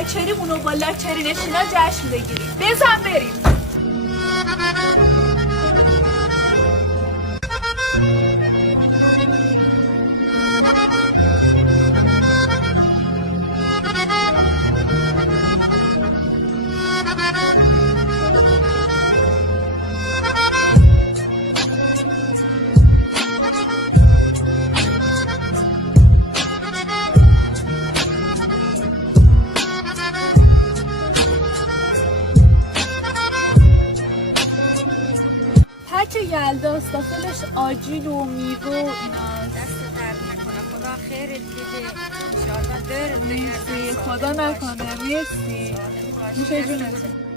لاکچریمونو با لاکچری نشینا جشن بگیریم. بزن بریم. هرچه یلداست داخلش آجیل و میوه و ایناست. دست درد نکنه، خدا خیرت بده، انشاءالله دارت بگردم. مرسی، خدا نکنه. مرسی. میشه جونتون.